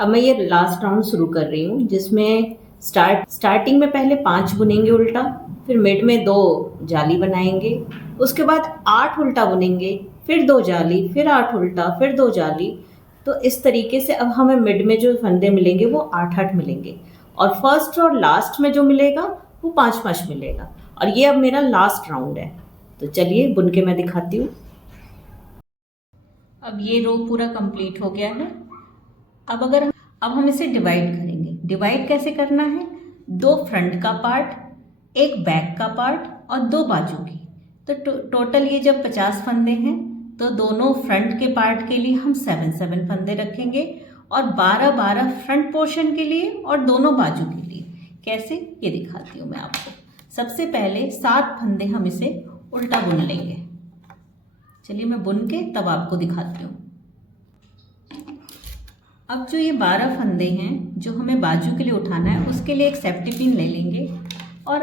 अब मैं ये लास्ट राउंड शुरू कर रही हूँ, जिसमें स्टार्टिंग में पहले 5 बुनेंगे उल्टा, फिर मिड में 2 जाली बनाएंगे, उसके बाद 8 उल्टा बुनेंगे, फिर 2 जाली, फिर 8 उल्टा, फिर 2 जाली। तो इस तरीके से अब हमें मिड में जो फंदे मिलेंगे वो 8-8 मिलेंगे, और फर्स्ट और लास्ट में जो मिलेगा वो 5-5 मिलेगा। और ये अब मेरा लास्ट राउंड है। तो चलिए बुन के मैं दिखाती हूँ। अब ये रो पूरा कंप्लीट हो गया है। अब हम इसे डिवाइड करेंगे। डिवाइड कैसे करना है? 2 फ्रंट का पार्ट, 1 बैक का पार्ट और 2 बाजू की। तो टोटल ये जब 50 फंदे हैं तो दोनों फ्रंट के पार्ट के लिए हम 7-7 फंदे रखेंगे, और 12-12 फ्रंट पोर्शन के लिए और दोनों बाजू के लिए। कैसे, ये दिखाती हूँ मैं आपको। सबसे पहले 7 फंदे हम इसे उल्टा बुन लेंगे। चलिए मैं बुन के तब आपको दिखाती हूँ। अब जो ये 12 फंदे हैं जो हमें बाजू के लिए उठाना है, उसके लिए एक सेफ्टी पिन ले लेंगे और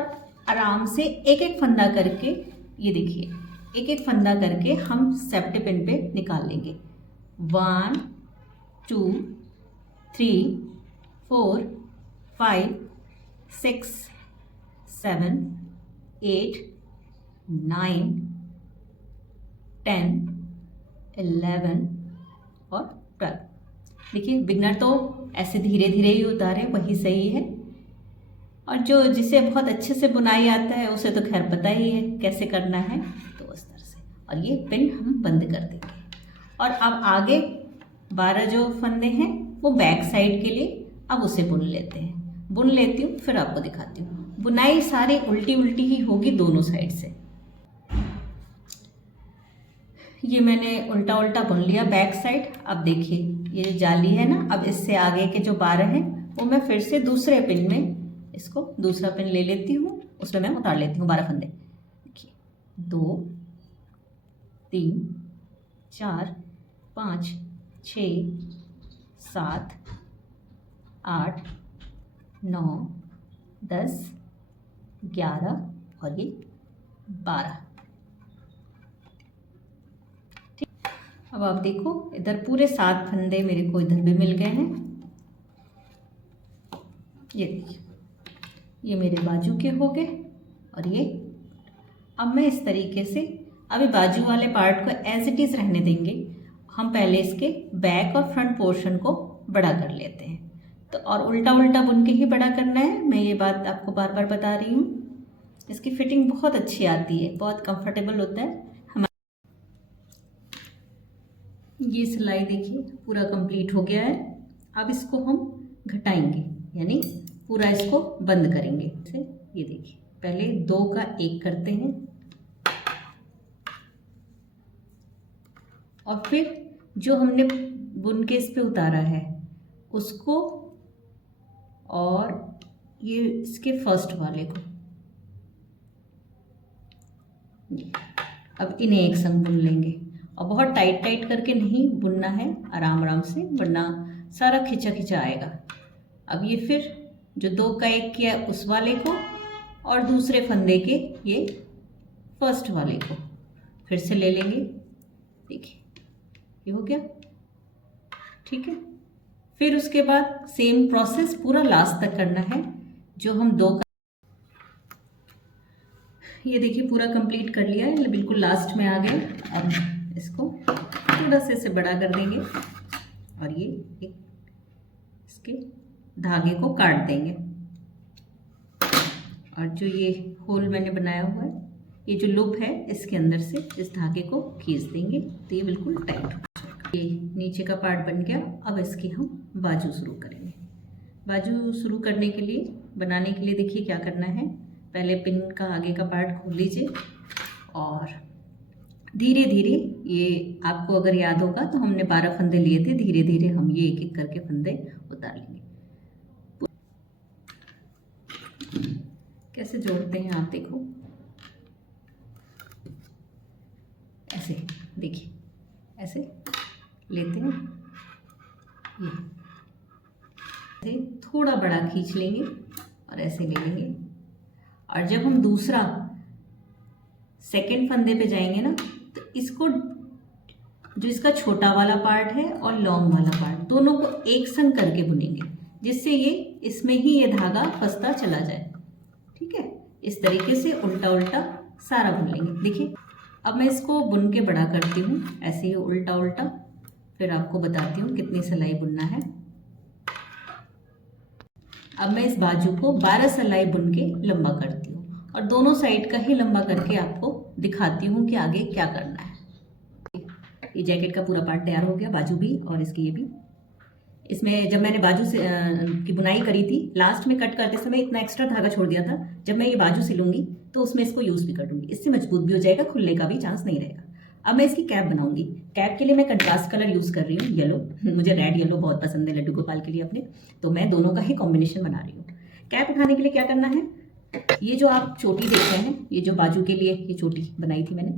आराम से एक एक फंदा करके, ये देखिए, एक एक फंदा करके हम सेफ्टी पिन पे निकाल लेंगे। 1 2 3 4 5 6 7 8 9 10 11 और 12। देखिए, बिगनर तो ऐसे धीरे धीरे ही उतारे, वही सही है। और जो जिसे बहुत अच्छे से बुनाई आता है उसे तो खैर पता ही है कैसे करना है। तो उस तरह से, और ये पिन हम बंद कर देंगे। और अब आगे 12 जो फंदे हैं वो बैक साइड के लिए अब उसे बुन लेते हैं। बुन लेती हूँ फिर आपको दिखाती हूँ। बुनाई सारी उल्टी उल्टी ही होगी दोनों साइड से। ये मैंने उल्टा उल्टा बुन लिया बैक साइड। अब देखिए, ये जो जाली है ना, अब इससे आगे के जो 12 हैं वो मैं फिर से दूसरे पिन में, इसको दूसरा पिन ले लेती हूँ, उसमें मैं उतार लेती हूँ 12 फंदे। देखिए, 2 3 4 5 6 7 8 9 10 11 और ये 12। अब आप देखो, इधर पूरे 7 फंदे मेरे को इधर भी मिल गए हैं। ये देखिए, ये मेरे बाजू के हो गए। और ये अब मैं इस तरीके से अभी बाजू वाले पार्ट को एज इट इज़ रहने देंगे। हम पहले इसके बैक और फ्रंट पोर्शन को बड़ा कर लेते हैं। तो और उल्टा उल्टा बुन के ही बड़ा करना है, मैं ये बात आपको बार बार बता रही हूँ। इसकी फिटिंग बहुत अच्छी आती है, बहुत कंफर्टेबल होता है। ये सिलाई देखिए पूरा कंप्लीट हो गया है। अब इसको हम घटाएंगे, यानी पूरा इसको बंद करेंगे। ये देखिए, पहले 2 का 1 करते हैं और फिर जो हमने बुन के इस पे उतारा है उसको, और ये इसके फर्स्ट वाले को, अब इन्हें एक संग बुन लेंगे। और बहुत टाइट टाइट करके नहीं बुनना है, आराम आराम से, वरना सारा खिंचा खिंचा आएगा। अब ये फिर जो 2 का 1 किया उस वाले को और दूसरे फंदे के ये फर्स्ट वाले को फिर से ले लेंगे। देखिए, ये हो गया, ठीक है। फिर उसके बाद सेम प्रोसेस पूरा लास्ट तक करना है। जो हम 2 का, ये देखिए पूरा कंप्लीट कर लिया है, बिल्कुल लास्ट में आ गए। अब इसको थोड़ा सा इसे बड़ा कर देंगे और ये एक इसके धागे को काट देंगे। और जो ये होल मैंने बनाया हुआ है, ये जो लूप है, इसके अंदर से इस धागे को खींच देंगे तो ये बिल्कुल टाइट हो जाएगा। ये नीचे का पार्ट बन गया। अब इसकी हम बाजू शुरू करेंगे। बाजू शुरू करने के लिए, बनाने के लिए देखिए क्या करना है। पहले पिन का आगे का पार्ट खोल लीजिए और धीरे धीरे, ये आपको अगर याद होगा तो हमने 12 फंदे लिए थे, धीरे धीरे हम ये एक एक करके फंदे उतार लेंगे। कैसे जोड़ते हैं आप देखो, ऐसे देखिए, ऐसे लेते हैं, ये थोड़ा बड़ा खींच लेंगे और ऐसे ले लेंगे। और जब हम दूसरा सेकेंड फंदे पे जाएंगे ना, तो इसको जो इसका छोटा वाला पार्ट है और लॉन्ग वाला पार्ट दोनों को एक संग करके बुनेंगे, जिससे ये इसमें ही ये धागा फंसता चला जाए। ठीक है, इस तरीके से उल्टा उल्टा सारा बुन लेंगे। देखिए अब मैं इसको बुन के बड़ा करती हूँ, ऐसे ही उल्टा उल्टा, फिर आपको बताती हूँ कितनी सिलाई बुनना है। अब मैं इस बाजू को 12 सिलाई बुन के लंबा करती हूँ और दोनों साइड का ही लंबा करके आपको दिखाती हूँ कि आगे क्या करना है। ये जैकेट का पूरा पार्ट तैयार हो गया, बाजू भी और इसकी ये भी। इसमें जब मैंने बाजू से की बुनाई करी थी, लास्ट में कट करते समय इतना एक्स्ट्रा धागा छोड़ दिया था। जब मैं ये बाजू सिलूंगी तो उसमें इसको यूज़ भी कर दूंगी, इससे मजबूत भी हो जाएगा, खुलने का भी चांस नहीं रहेगा। अब मैं इसकी कैप बनाऊंगी। कैप के लिए मैं कंट्रास्ट कलर यूज़ कर रही हूँ, येलो। मुझे रेड येलो बहुत पसंद है लड्डू गोपाल के लिए अपने, तो मैं दोनों का ही कॉम्बिनेशन बना रही हूँ। कैप उठाने के लिए क्या करना है, ये जो आप चोटी देख रहे हैं, ये जो बाजू के लिए ये चोटी बनाई थी मैंने,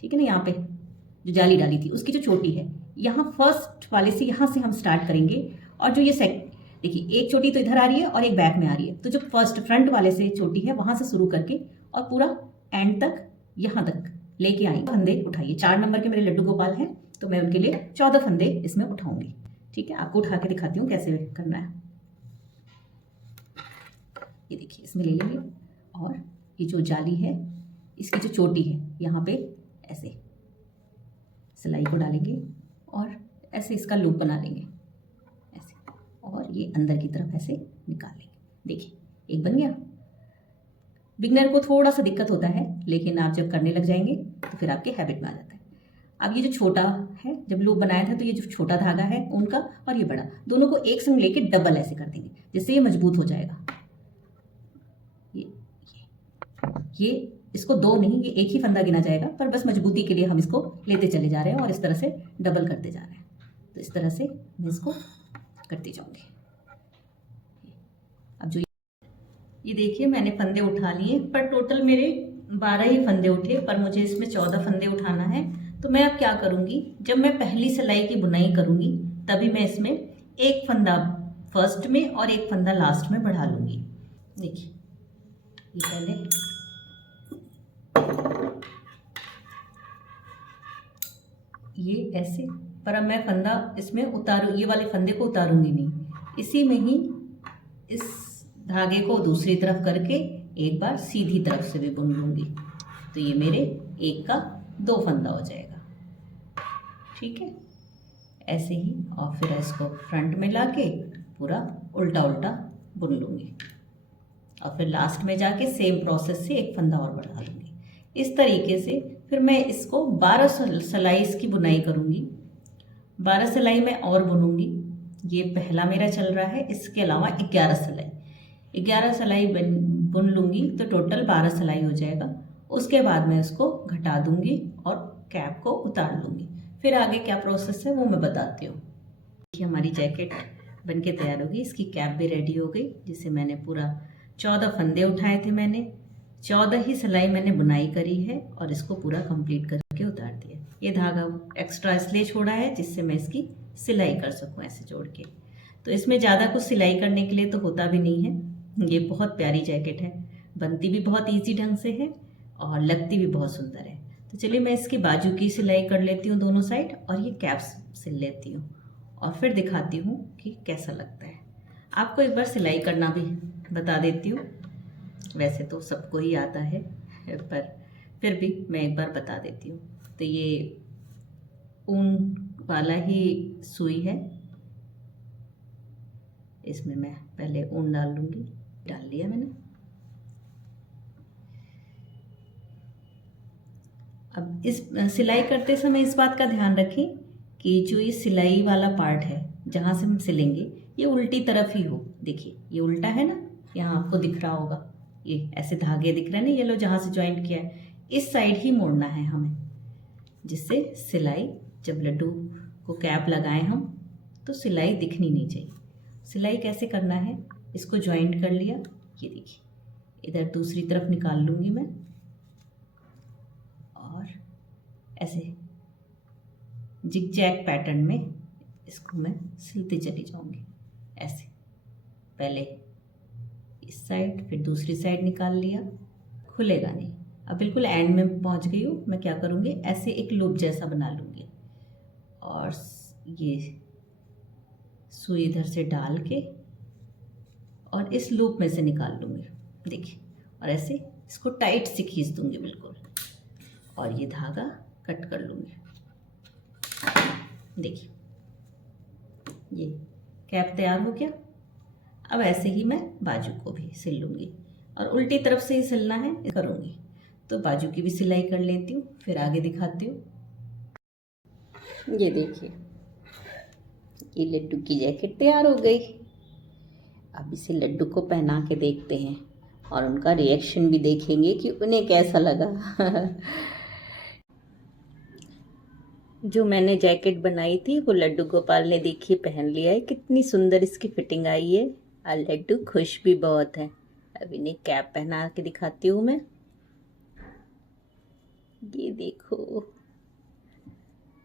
ठीक है ना, यहाँ पे जो जाली डाली थी उसकी जो चोटी है, यहाँ फर्स्ट वाले से यहाँ से हम स्टार्ट करेंगे। और जो ये देखिए एक चोटी तो इधर आ रही है और एक बैक में आ रही है, तो जो फर्स्ट फ्रंट वाले से चोटी है वहाँ से शुरू करके और पूरा एंड तक यहाँ तक लेके आई। फंदे उठाइए, 4 नंबर के मेरे लड्डू गोपाल हैं तो मैं उनके लिए 14 फंदे इसमें उठाऊंगी। ठीक है, आपको उठा के दिखाती हूँ कैसे करना है। ये देखिए इसमें ले लेंगे और ये जो जाली है इसकी जो चोटी है यहाँ पे ऐसे सिलाई को डालेंगे और ऐसे इसका लूप बना लेंगे ऐसे, और ये अंदर की तरफ ऐसे निकाल लेंगे। देखिए एक बन गया। बिगनर को थोड़ा सा दिक्कत होता है, लेकिन आप जब करने लग जाएंगे तो फिर आपके हैबिट में आ जाता है। अब ये जो छोटा है, जब लूप बनाया था तो ये जो छोटा धागा है उनका और ये बड़ा, दोनों को एक संग लेके डबल ऐसे कर देंगे, जिससे ये मजबूत हो जाएगा। ये इसको 2 नहीं, ये एक ही फंदा गिना जाएगा, पर बस मजबूती के लिए हम इसको लेते चले जा रहे हैं और इस तरह से डबल करते जा रहे हैं। तो इस तरह से मैं इसको करती जाऊंगी। अब जो ये देखिए मैंने फंदे उठा लिए, पर टोटल मेरे 12 ही फंदे उठे, पर मुझे इसमें 14 फंदे उठाना है। तो मैं अब क्या करूंगी, जब मैं पहली सिलाई की बुनाई करूंगी तभी मैं इसमें एक फंदा फर्स्ट में और एक फंदा लास्ट में बढ़ा लूंगी। देखिए ये पहले ये ऐसे, पर अब मैं फंदा इसमें उतारूँ, ये वाले फंदे को उतारूंगी नहीं, इसी में ही इस धागे को दूसरी तरफ करके एक बार सीधी तरफ से भी बुन लूंगी। तो ये मेरे एक का 2 फंदा हो जाएगा। ठीक है, ऐसे ही, और फिर इसको फ्रंट में लाके पूरा उल्टा उल्टा बुन लूंगी और फिर लास्ट में जाके सेम प्रोसेस से एक फंदा और बढ़ा लूंगी। इस तरीके से फिर मैं इसको 12 सिलाई इसकी बुनाई करूंगी। 12 सिलाई मैं और बुनूंगी। ये पहला मेरा चल रहा है, इसके अलावा 11 सिलाई बुन लूंगी तो टोटल 12 सिलाई हो जाएगा। उसके बाद मैं इसको घटा दूंगी और कैप को उतार लूंगी। फिर आगे क्या प्रोसेस है वो मैं बताती हूँ। देखिए हमारी जैकेट बनके तैयार होगी, इसकी कैप भी रेडी हो गई, जिसे मैंने पूरा 14 फंदे उठाए थे, मैंने 14 ही सिलाई मैंने बुनाई करी है और इसको पूरा कंप्लीट करके उतार दिया। ये धागा एक्स्ट्रा इसलिए छोड़ा है जिससे मैं इसकी सिलाई कर सकूं ऐसे जोड़ के। तो इसमें ज़्यादा कुछ सिलाई करने के लिए तो होता भी नहीं है। ये बहुत प्यारी जैकेट है, बनती भी बहुत ईजी ढंग से है और लगती भी बहुत सुंदर है। तो चलिए मैं इसकी बाजू की सिलाई कर लेती हूँ दोनों साइड और ये कैप सिल लेती हूँ और फिर दिखाती हूँ कि कैसा लगता है। आपको एक बार सिलाई करना भी बता देती हूँ, वैसे तो सबको ही आता है पर फिर भी मैं एक बार बता देती हूँ। तो ये ऊन वाला ही सुई है, इसमें मैं पहले ऊन डाल लूँगी। डाल लिया मैंने। अब इस सिलाई करते समय इस बात का ध्यान रखें कि जो ये सिलाई वाला पार्ट है जहाँ से हम सिलेंगे ये उल्टी तरफ ही हो। देखिए ये उल्टा है ना, यहाँ आपको दिख रहा होगा, ये ऐसे धागे दिख रहे हैं ना ये लो, जहाँ से ज्वाइंट किया है इस साइड ही मोड़ना है हमें, जिससे सिलाई जब लड्डू को कैप लगाएं हम तो सिलाई दिखनी नहीं चाहिए। सिलाई कैसे करना है, इसको ज्वाइंट कर लिया, ये देखिए इधर दूसरी तरफ निकाल लूँगी मैं और ऐसे जिगजैग पैटर्न में इसको मैं सिलती चली जाऊँगी। ऐसे पहले इस साइड फिर दूसरी साइड निकाल लिया, खुलेगा नहीं। अब बिल्कुल एंड में पहुंच गई हूँ, मैं क्या करूँगी ऐसे एक लूप जैसा बना लूँगी और ये सुई इधर से डाल के और इस लूप में से निकाल लूँगी, देखिए, और ऐसे इसको टाइट से खींच दूँगी बिल्कुल, और ये धागा कट कर लूँगी। देखिए ये कैप तैयार हो गया। अब ऐसे ही मैं बाजू को भी सिल लूँगी और उल्टी तरफ से ही सिलना है करूँगी। तो बाजू की भी सिलाई कर लेती हूँ, फिर आगे दिखाती हूँ। ये देखिए, ये लड्डू की जैकेट तैयार हो गई। अब इसे लड्डू को पहना के देखते हैं और उनका रिएक्शन भी देखेंगे कि उन्हें कैसा लगा। जो मैंने जैकेट बनाई थी वो लड्डू गोपाल ने देखिए पहन लिया है, कितनी सुंदर इसकी फिटिंग आई है और लड्डू खुश भी बहुत है। अब इन्हें कैप पहना के दिखाती हूँ मैं। ये देखो,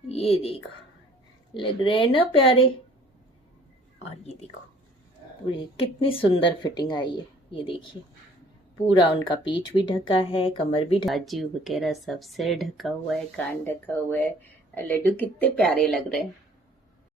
ये देखो, लग रहे हैं ना प्यारे। और ये देखो पूरी कितनी सुंदर फिटिंग आई है। ये देखिए पूरा उनका पीठ भी ढका है, कमर भी, बाजू वगैरह सब, सिर ढका हुआ है, कान ढका हुआ है। लड्डू कितने प्यारे लग रहे हैं।